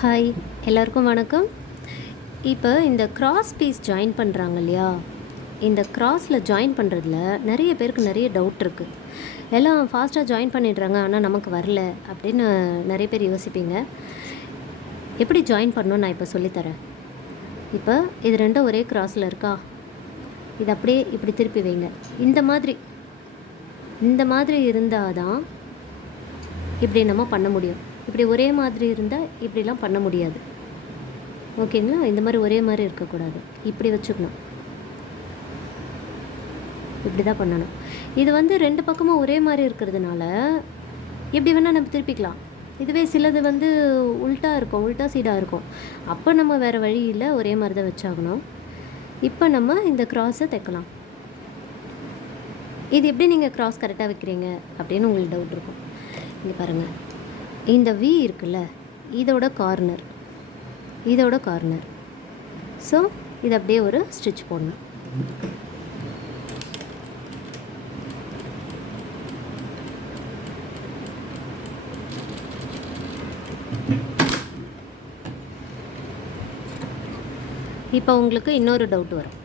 Hi, எல்லாருக்கும் வணக்கம். இப்போ இந்த கிராஸ் பீஸ் ஜாயின் பண்ணுறாங்க இல்லையா, இந்த கிராஸில் ஜாயின் பண்ணுறதுல நிறைய பேருக்கு நிறைய டவுட் இருக்குது. எல்லாம் ஃபாஸ்ட்டாக ஜாயின் பண்ணிடுறாங்க, ஆனால் நமக்கு வரல அப்படின்னு நிறைய பேர் யோசிப்பீங்க. எப்படி ஜாயின் பண்ணணும்னு நான் இப்போ சொல்லித்தரேன். இப்போ இது ரெண்டும் ஒரே கிராஸில் இருக்கா, இது அப்படியே இப்படி திருப்பி வைங்க. இந்த மாதிரி இருந்தால் தான் இப்படி நம்ம பண்ண முடியும். இப்படி ஒரே மாதிரி இருந்தால் இப்படிலாம் பண்ண முடியாது. ஓகேங்களா? இந்த மாதிரி ஒரே மாதிரி இருக்கக்கூடாது, இப்படி வச்சுக்கணும். இப்படி தான் பண்ணணும். இது வந்து ரெண்டு பக்கமும் ஒரே மாதிரி இருக்கிறதுனால எப்படி வேணால் நம்ம திருப்பிக்கலாம். இதுவே சிலது வந்து உல்ட்டா இருக்கும், உல்ட்டா சீடாக இருக்கும். அப்போ நம்ம வேறு வழி இல்லை, ஒரே மாதிரி தான் வச்சாகணும். இப்போ நம்ம இந்த க்ராஸை தைக்கலாம். இது எப்படி நீங்கள் க்ராஸ் கரெக்டாக வைக்கிறீங்க அப்படின்னு உங்களுக்கு டவுட் இருக்கும். இங்கே பாருங்கள், இந்த வி இருக்குல்ல, இதோட கார்னர். ஸோ இது அப்படியே ஒரு ஸ்டிச் போடணும். இப்போ உங்களுக்கு இன்னொரு டவுட் வரும்.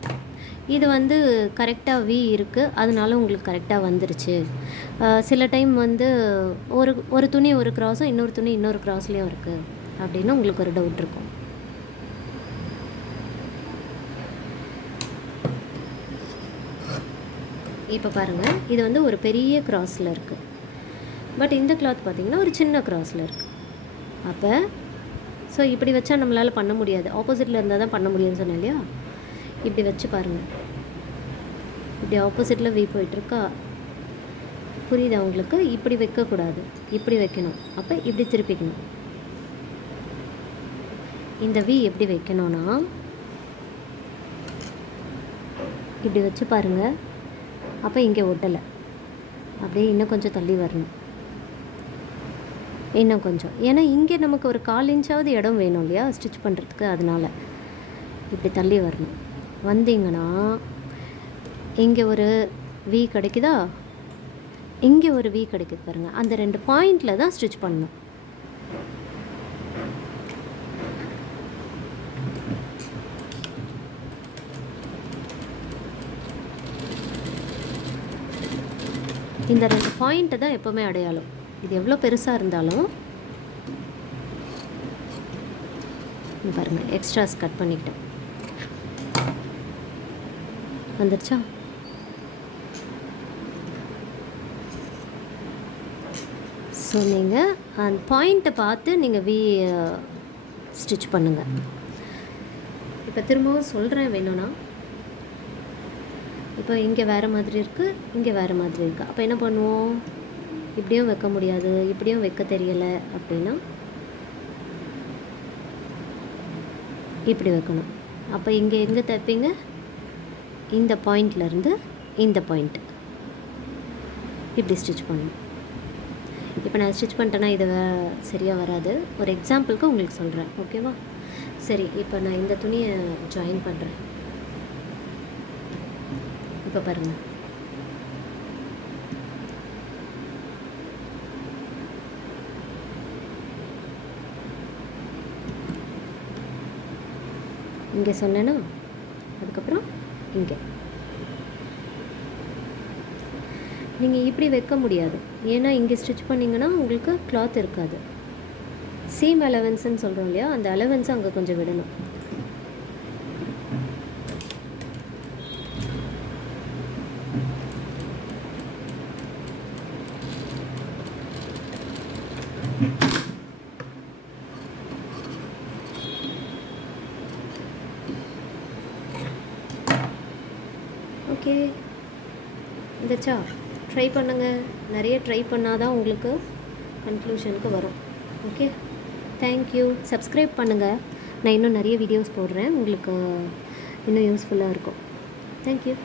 இது வந்து கரெக்டாக வி இருக்குது, அதனால உங்களுக்கு கரெக்டாக வந்துருச்சு. சில டைம் வந்து ஒரு துணி ஒரு க்ராஸும் இன்னொரு துணி இன்னொரு க்ராஸ்லேயும் இருக்குது அப்படின்னு உங்களுக்கு ஒரு டவுட் இருக்கும். இப்போ பாருங்கள், இது வந்து ஒரு பெரிய க்ராஸில் இருக்குது. பட் இந்த கிளாத் பார்த்திங்கன்னா ஒரு சின்ன க்ராஸில் இருக்குது. அப்போ ஸோ இப்படி வச்சா நம்மளால் பண்ண முடியாது. ஆப்போசிட்டில் இருந்தால் தான் பண்ண முடியும்னு சொன்னேன் இல்லையா? இப்படி வச்சு பாருங்கள், இப்படி ஆப்போசிட்டில் வி போயிட்டுருக்கா, புரியுதா உங்களுக்கு? இப்படி வைக்கக்கூடாது, இப்படி வைக்கணும். அப்போ இப்படி திருப்பிக்கணும். இந்த வி எப்படி வைக்கணும்னா இப்படி வச்சு பாருங்கள். அப்போ இங்கே ஒட்டலை, அப்படியே இன்னும் கொஞ்சம் தள்ளி வரணும், இன்னும் கொஞ்சம். ஏன்னா இங்கே நமக்கு ஒரு 1/4 இன்ச்சாவது இடம் வேணும் இல்லையா ஸ்டிச் பண்ணுறதுக்கு, அதனால் இப்படி தள்ளி வரணும். வந்தீங்கன்னா இங்கே ஒரு வி கிடைக்குதா, இங்கே ஒரு வி கிடைக்குது பாருங்கள். அந்த 2 பாயிண்டில் தான் ஸ்டிச் பண்ணணும். இந்த 2 பாயிண்ட்டை தான் எப்போவுமே அடையாளம். இது எவ்வளோ பெருசாக இருந்தாலும் பாருங்கள், எக்ஸ்ட்ராஸ் கட் பண்ணிக்கிட்டேன். வந்துருச்சா? ஸோ நீங்கள் அந்த பாயிண்ட்டை பார்த்து நீங்கள் ஸ்டிச் பண்ணுங்கள். இப்போ திரும்பவும் சொல்கிறேன் வேணும்னா, இப்போ இங்கே வேறு மாதிரி இருக்குது, இங்கே வேறு மாதிரி இருக்குது. அப்போ என்ன பண்ணுவோம்? இப்படியும் வைக்க முடியாது, இப்படியும் வைக்க தெரியலை அப்படின்னா இப்படி வைக்கணும். அப்போ இங்கே எங்கே தைப்பீங்க? இந்த பாயிண்ட்லேருந்து இந்த பாயிண்ட் இப்படி ஸ்டிச் பண்ணணும். இப்போ நான் ஸ்டிச் பண்ணிட்டேன்னா இது சரியாக வராது. ஒரு எக்ஸாம்பிளுக்கு உங்களுக்கு சொல்கிறேன், ஓகேவா? சரி, இப்போ நான் இந்த துணியை ஜாயின் பண்ணுறேன். இப்போ பாருங்கள், இங்கே சொன்னேன்னா அதுக்கப்புறம் இங்கே நீங்கள் இப்படி வைக்க முடியாது. ஏன்னா இங்கே ஸ்டிச் பண்ணிங்கன்னா உங்களுக்கு கிளாத் இருக்காது. சீம் அலவன்ஸ்ன்னு சொல்கிறோம் இல்லையா, அந்த அலவன்ஸை அங்கே கொஞ்சம் விடணும். ஓகே, இந்தச்சா ட்ரை பண்ணுங்கள். நிறைய ட்ரை பண்ணால் தான் உங்களுக்கு கன்க்ளூஷனுக்கு வரும். Okay, thank you. சப்ஸ்கிரைப் பண்ணுங்கள், நான் இன்னும் நிறைய வீடியோஸ் போடுறேன், உங்களுக்கு இன்னும் யூஸ்ஃபுல்லாக இருக்கும். தேங்க்யூ.